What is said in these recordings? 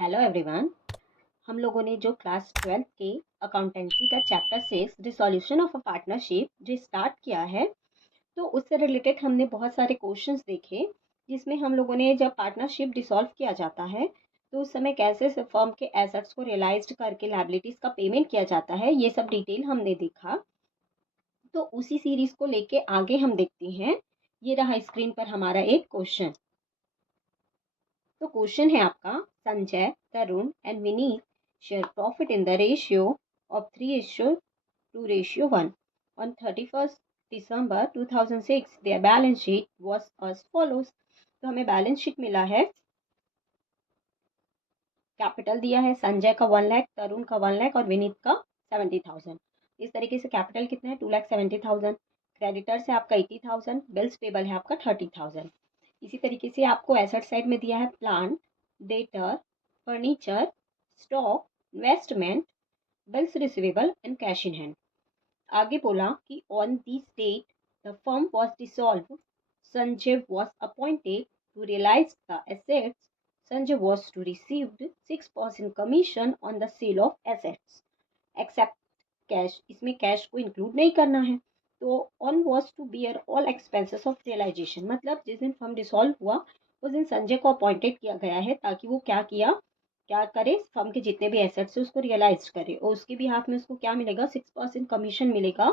Hello everyone. हम लोगों ने जो क्लास 12th के अकाउंटेंसी का chapter 6 dissolution of a partnership जो स्टार्ट किया है, तो उससे रिलेटेड हमने बहुत सारे क्वेश्चंस देखे, जिसमें हम लोगों ने जब पार्टनरशिप डिसॉल्व किया जाता है तो उस समय कैसे फर्म के एसेट्स को रियलाइज्ड करके लायबिलिटीज का पेमेंट किया जाता है, ये सब डिटेल हमने देखा। तो उसी सीरीज को लेके आगे हम देखते हैं। ये रहा स्क्रीन पर हमारा एक क्वेश्चन। तो क्वेश्चन है आपका, Sanjay, Tarun and Vineet share profit in the ratio of 3:2:1 on 31st December 2006. Their balance sheet was as follows. तो हमें बैलेंस शीट मिला है, कैपिटल दिया है संजय का 1 लाख, तरुण का 1 लाख और विनीत का 70,000। इस तरीके से कैपिटल कितना है 2,70,000, क्रेडिटर्स है आपका 80,000, बिल्स पेबल है आपका 30,000। इसी तरीके से आपको एसेट साइड में दिया है plant, debtor, furniture, stock, investment, bills receivable and cash in hand. आगे बोला कि on this date the firm was dissolve, Sanjay was appointed to realise the assets, Sanjay was to received 6% commission on the sale of assets except cash. इसमें cash को include नहीं करना है। तो on was to bear all expenses of realisation, मतलब जिस दिन firm dissolve हुआ उस दिन संजय को अपॉइंटेड किया गया है ताकि वो क्या करे, फर्म के जितने भी एसेट्स है उसको रियलाइज करे, और उसके भी हाथ में उसको क्या मिलेगा, 6% कमीशन मिलेगा।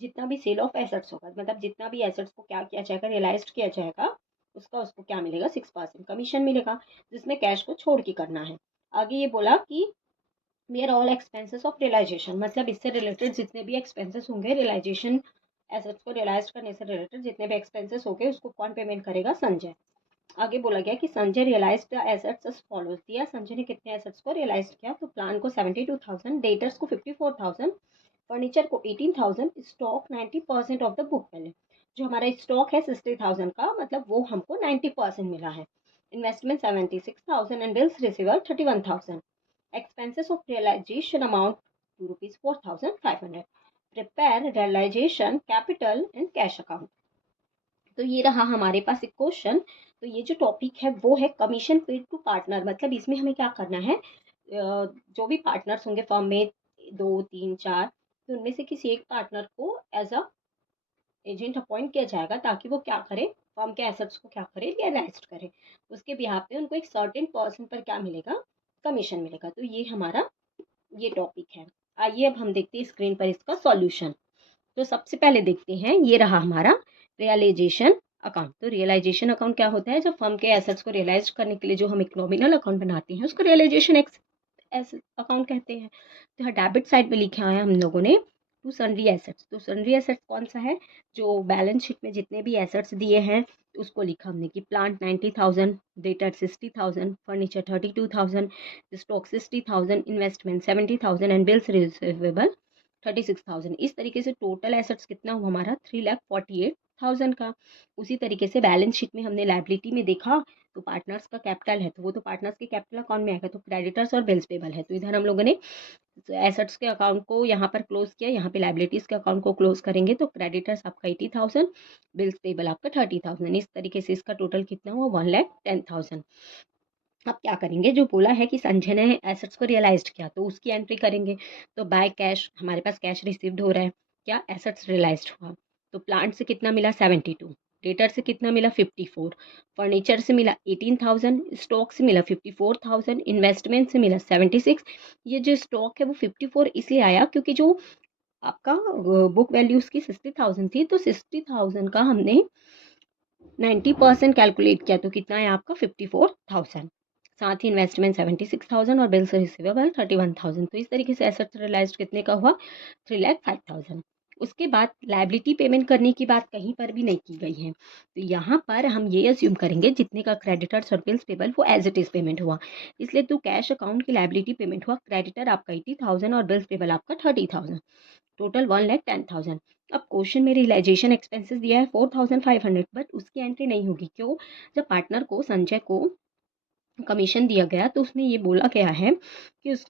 जितना भी सेल ऑफ एसेट्स होगा, मतलब जितना भी एसेट्स को क्या किया जाएगा, रियलाइज किया जाएगा, उसको क्या मिलेगा, 6% कमीशन मिलेगा, जिसमें कैश को छोड़ के करना है। आगे ये बोला कि bear all expenses of realisation, मतलब इससे रिलेटेड जितने भी एक्सपेंसेस होंगे, रियलाइजेशन एसेट्स को रियलाइज करने से रिलेटेड जितने भी एक्सपेंसेस होंगे उसको कौन पेमेंट करेगा, संजय। आगे बोला गया कि Sanjay realise the assets as follows. दिया संजय ने कितने एसेट्स को रियलाइज किया, तो प्लान को 72,000, डेटर्स को 54,000, फर्नीचर को 18,000, stock 90% of the book value. जो हमारा स्टॉक है 60,000 का, मतलब वो हमको 90% मिला है। Investment 76,000 and bills receiver 31,000। Expenses of realisation amount to ₹4,500। Prepare realisation capital and cash account. तो ये रहा हमारे पास एक क्वेश्चन। तो ये जो टॉपिक है वो है कमीशन पेड टू पार्टनर, मतलब इसमें हमें क्या करना है, जो भी पार्टनर्स होंगे फर्म में, 2 3 4, तो उनमें से किसी एक पार्टनर को एज अ एजेंट अपॉइंट किया जाएगा ताकि वो क्या करे, फर्म के एसेट्स को क्या करे, रियलाइज करे। उसके बिहाफ पे उनको एक सर्टेन परसेंट पर क्या मिलेगा, कमीशन मिलेगा। तो ये हमारा ये टॉपिक है। आइए अब हम देखते हैं स्क्रीन पर इसका सॉल्यूशन। तो सबसे पहले देखते हैं, ये रहा हमारा रियलाइजेशन अकाउंट। तो रियलाइजेशन अकाउंट क्या होता है, जब फर्म के एसेट्स को रियलाइज करने के लिए जो हम एक नॉमिनल अकाउंट बनाते हैं उसको रियलाइजेशन अकाउंट कहते हैं। तो यहाँ डेबिट साइड पे लिखा है हम लोगों ने टू सन्ड्री एसेट्स। तो सन्ड्री एसेट्स कौन सा है, जो बैलेंस शीट में जितने भी एसेट्स दिए हैं उसको लिखा हमने कि plant 90,000, debtor 60,000, furniture 32,000, stock 60,000, investment 70,000 and bills receivable 36,000। इस तरीके से टोटल एसेट्स कितना हुआ हमारा 3,48,000 का। उसी तरीके से बैलेंस शीट में हमने लायबिलिटी में देखा, तो पार्टनर्स का कैपिटल है तो वो तो पार्टनर्स के कैपिटल अकाउंट में आएगा, तो क्रेडिटर्स और बिल्स पेबल है, तो इधर हम लोगों ने एसेट्स के अकाउंट को यहाँ पर क्लोज किया, यहाँ पे लायबिलिटीज के अकाउंट को क्लोज करेंगे, तो क्रेडिटर्स आपका 80,000, बिल्स पेबल आपका 30,000। इस तरीके से इसका टोटल कितना हुआ 1,10,000। अब क्या करेंगे, जो बोला है कि संजय ने एसेट्स को रियलाइज किया तो उसकी एंट्री करेंगे। तो बाय कैश, हमारे पास कैश रिसीव्ड हो रहा है, क्या एसेट्स रियलाइज हुआ। तो प्लांट से कितना मिला 72, डेटर से कितना मिला 54, फर्नीचर से मिला 18,000, स्टॉक से मिला 54,000, इन्वेस्टमेंट से मिला 76। ये जो स्टॉक है वो 54 इसलिए आया क्योंकि जो आपका बुक वैल्यू उसकी 60,000 थी, तो 60,000 का हमने 90% कैलकुलेट किया, तो कितना है आपका 54,000। साथ ही इन्वेस्टमेंट 76,000 और बिल्स रिसीवेबल 31,000। तो इस तरीके से एसेट्स रियलाइज्ड कितने का हुआ 3,05,000। उसके बाद लायबिलिटी पेमेंट करने की बात कहीं पर भी नहीं की गई है, तो यहाँ पर हम ये अज्यूम करेंगे जितने का क्रेडिटर्स और बिल्स पेबल वो एज इट इज पेमेंट हुआ, इसलिए तो कैश अकाउंट की लायबिलिटी पेमेंट हुआ, क्रेडिटर आपका 80,000 और बिल्स पेबल आपका 30,000, टोटल 1,10,000। अब क्वेश्चन में रियलाइजेशन एक्सपेंसेस दिया है 4,500, बट उसकी एंट्री नहीं होगी। क्यों, जब पार्टनर को संजय को कमीशन दिया गया तो उसमें ये बोला गया है कि उस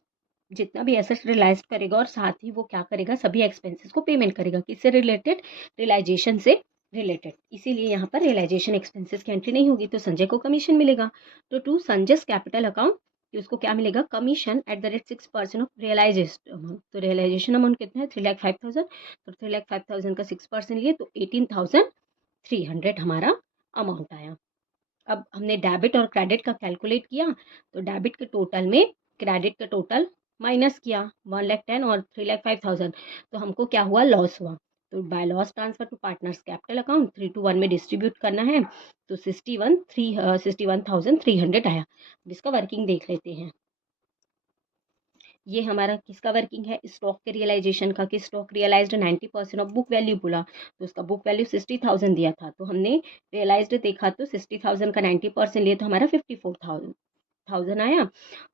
जितना भी एसेट्स रियलाइज करेगा और साथ ही वो क्या करेगा, सभी एक्सपेंसेस को पेमेंट करेगा, किससे रिलेटेड, रियलाइजेशन से रिलेटेड। इसीलिए यहाँ पर रियलाइजेशन एक्सपेंसेस की एंट्री नहीं होगी, तो संजय को कमीशन मिलेगा। तो टू संजयस कैपिटल अकाउंट कि उसको क्या मिलेगा, commission at the rate 6% of realisation amount. तो रियलाइजेशन अमाउंट कितना है, 3,05,000। तो 3,05,000 का 6% लिए तो 18,300 हमारा अमाउंट आया। अब हमने डेबिट और क्रेडिट का कैलकुलेट किया, तो डेबिट के टोटल में क्रेडिट का टोटल माइनस किया 1,10,000 और 3,05,000, तो हमको क्या हुआ, लॉस हुआ। तो by loss transfer to partners capital account 3:1 में डिस्ट्रीब्यूट करना है, तो 61,300 आया। इसका वर्किंग देख लेते हैं। ये हमारा किसका वर्किंग है, स्टॉक के रियलाइजेशन का, कि stock realised 90% of book value बोला, तो उसका बुक वैल्यू 60,000 दिया था, तो हमने रियलाइज्ड देखा तो 60,000 का 90% लिए तो हमारा 54,000 आया।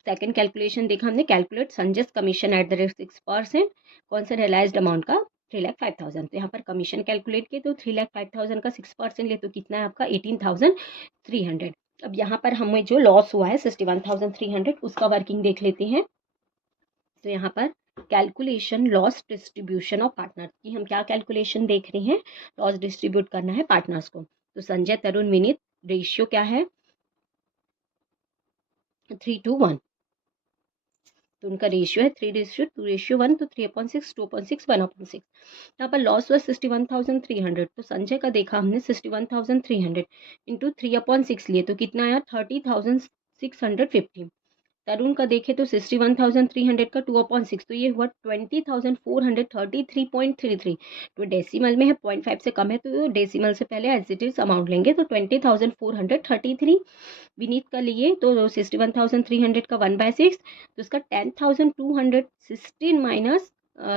सेकंड कैलकुलेशन देखा हमने, calculate Sanjay commission at the rate 6%, कौन सा रियलाइज्ड अमाउंट का, 3,05,000। तो यहाँ पर कमीशन कैलकुलेट किए तो 3,05,000 का 6% लिए तो कितना है आपका, 18,300। अब यहाँ पर हमें जो लॉस हुआ है 61,300, उसका वर्किंग देख लेते हैं। तो यहाँ पर calculation loss distribution of partner की हम क्या कैलकुलेशन देख रहे हैं, लॉस डिस्ट्रीब्यूट करना है पार्टनर्स को। तो संजय, तरुण, विनीत, रेशियो क्या है, 3:1। तो उनका रेशियो है 3:2:1, तो 3/6, 2/6, 1/6। यहाँ पर लॉस हुआ 61,300, तो संजय का देखा हमने 61,300 इंटू 3/6 लिए तो कितना आया, 30,650। तरुण का देखे तो 61,300 का 2/6, तो ये हुआ 20,433.33। तो डेसिमल में है, 0.5 से कम है, तो डेसिमल से पहले एज इट इज अमाउंट लेंगे, तो 20,433। विनीत का लिए तो 61,300 का 1/6, तो इसका 10,216 माइनस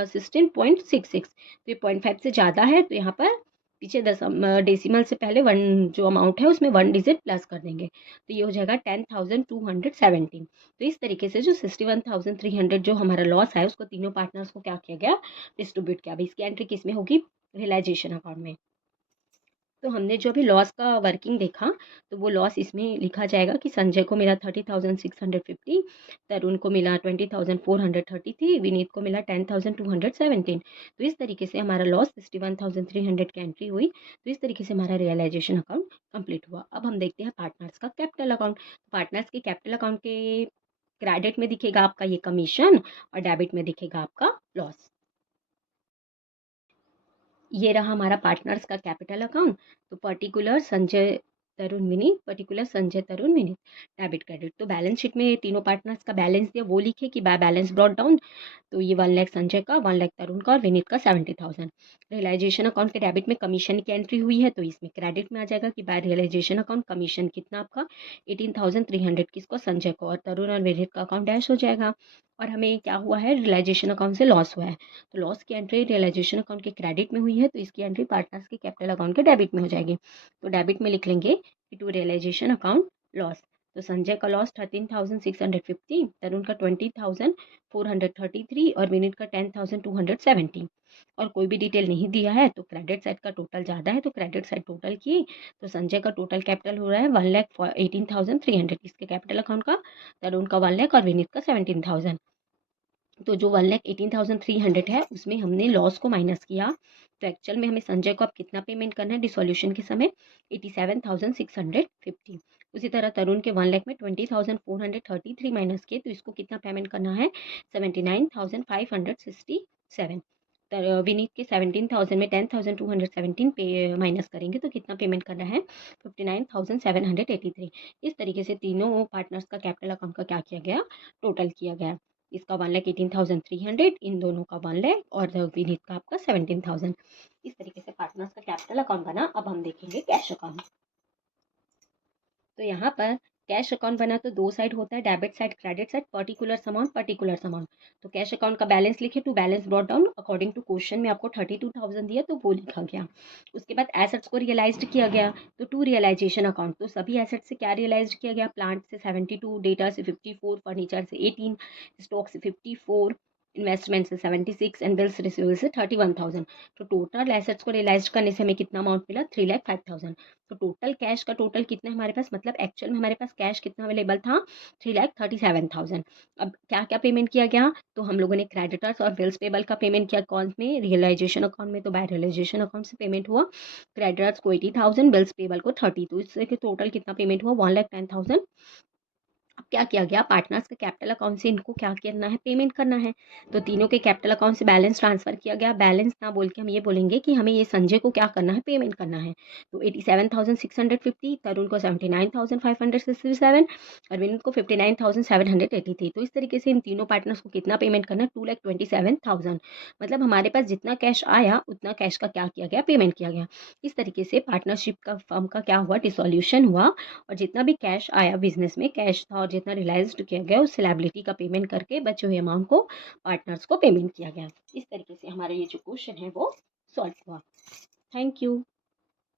16.66, तो ये 0.5 से ज़्यादा है, तो यहाँ पर पीछे डेसिमल से पहले वन जो अमाउंट है उसमें 1 डिजिट प्लस कर देंगे, तो ये हो जाएगा 10,217। तो इस तरीके से जो 61,300 जो हमारा लॉस है उसको तीनों पार्टनर्स को क्या किया गया, डिस्ट्रीब्यूट किया। अभी इसकी एंट्री किस में होगी, रियलाइजेशन अकाउंट में। तो हमने जो अभी लॉस का वर्किंग देखा, तो वो लॉस इसमें लिखा जाएगा कि संजय को मिला 30,650, तरुण को मिला 20,433, विनीत को मिला 10,217। तो इस तरीके से हमारा लॉस 61,300 की एंट्री हुई। तो इस तरीके से हमारा रियलाइजेशन अकाउंट कंप्लीट हुआ। अब हम देखते हैं पार्टनर्स का कैपिटल अकाउंट। पार्टनर्स के कैपिटल अकाउंट के क्रेडिट में दिखेगा आपका ये कमीशन और डेबिट में दिखेगा आपका लॉस। ये रहा हमारा पार्टनर्स का कैपिटल अकाउंट। तो पर्टिकुलर संजय तरुण विनीत, पर्टिकुलर संजय तरुण विनीत, डेबिट क्रेडिट। तो बैलेंस शीट में तीनों पार्टनर्स का बैलेंस दिया, वो लिखे कि बाय बैलेंस ब्रॉट डाउन। तो ये 1 लाख संजय का, 1 लाख तरुण का और विनीत का 70,000। रियलाइजेशन अकाउंट के डेबिट में कमीशन की एंट्री हुई है, तो इसमें क्रेडिट में आ जाएगा कि बाय रियलाइजेशन अकाउंट कमीशन कितना आपका 18,300 किसको, संजय को, और तरुण और विनीत का अकाउंट डैश हो जाएगा। और हमें क्या हुआ है, रियलाइजेशन अकाउंट से लॉस हुआ है, तो लॉस की एंट्री रियलाइजेशन अकाउंट के क्रेडिट में हुई है, तो इसकी एंट्री पार्टनर्स के कैपिटल अकाउंट के डेबिट में हो जाएगी। तो डेबिट में लिख लेंगे कि टू रियलाइजेशन अकाउंट लॉस। तो संजय का लॉस 13,650, तरुण का 20,433 और विनीत का 10,270। और कोई भी डिटेल नहीं दिया है, तो क्रेडिट साइड का टोटल ज़्यादा है, तो क्रेडिट साइड टोटल किए तो संजय का टोटल कैपिटल हो रहा है 1,18,300 इसके कैपिटल अकाउंट का, तरुण का 1 लाख और विनीत का 17,000। तो जो 1,18,300 है उसमें हमने लॉस को माइनस किया, तो एक्चुअल में हमें संजय को अब कितना पेमेंट करना है डिसोल्यूशन के समय, 87,650। उसी तरह तरुण के 1 लाख में 20,433 माइनस किए, तो इसको कितना पेमेंट करना है, 79,567। विनीत के 17,000 में 10,217 पे माइनस करेंगे तो कितना पेमेंट करना है, 59,783। इस तरीके से तीनों पार्टनर्स का कैपिटल अकाउंट का क्या किया गया, टोटल किया गया। इसका 1,18,300, इन दोनों का 1 लाख और विनीत का आपका 17,000। इस तरीके से पार्टनर्स का कैपिटल अकाउंट बना। अब हम देखेंगे कैश अकाउंट। तो यहाँ पर कैश अकाउंट बना तो दो साइड होता है, debit side, credit side, particular amount, particular amount. तो कैश अकाउंट का बैलेंस लिखे, to balance brought down according to question में आपको 32,000 दिया तो वो लिखा गया। उसके बाद एसेट्स को रियलाइज्ड किया गया, तो टू रियलाइजेशन अकाउंट, तो सभी एसेट से क्या रियलाइज किया गया, प्लांट से 72, डेटा से 54, फर्नीचर से 18, स्टॉक से 54, इन्वेस्टमेंट से 76 एंड बिल्स रिसीवेबल से 31,000। तो टोटल एसेट्स को रियलाइज करने से हमें कितना अमाउंट मिला, 3,05,000। तो टोटल कैश का टोटल कितना है हमारे पास, मतलब एक्चुअल में हमारे पास कैश कितना अवेलेबल था, 3,37,000। अब क्या क्या पेमेंट किया गया, तो हम लोगों ने क्रेडिटर्स और बिल्स पेबल का पेमेंट किया अकाउंट में, रियलाइजेशन अकाउंट में, तो बाय रियलाइजेशन अकाउंट से पेमेंट हुआ, क्रेडिटर्स को 80,000, बिल्स पेबल को 30, तो इससे टोटल कितना पेमेंट हुआ, 1,10,000 क्या किया गया, पार्टनर्स के कैपिटल अकाउंट से इनको क्या करना है, पेमेंट करना है। तो तीनों के कैपिटल अकाउंट से बैलेंस ट्रांसफर किया गया। बैलेंस ना बोल के हम ये बोलेंगे कि हमें ये संजय को क्या करना है, पेमेंट करना है। तो 87,650, तरुण को 79,567 और विनीत को 59,783। तो इस तरीके से इन तीनों पार्टनर्स को कितना पेमेंट करना है, 2,27,000। मतलब हमारे पास जितना कैश आया उतना कैश का क्या किया गया, पेमेंट किया गया। इस तरीके से पार्टनरशिप का फर्म का क्या हुआ, डिसोल्यूशन हुआ और जितना भी कैश आया बिजनेस में कैश था और जितना रियलाइज किया गया उस लायबिलिटी का पेमेंट करके बचे हुए अमाउंट को पार्टनर्स को पेमेंट किया गया। इस तरीके से हमारा ये जो क्वेश्चन है वो सॉल्व हुआ। Thank you.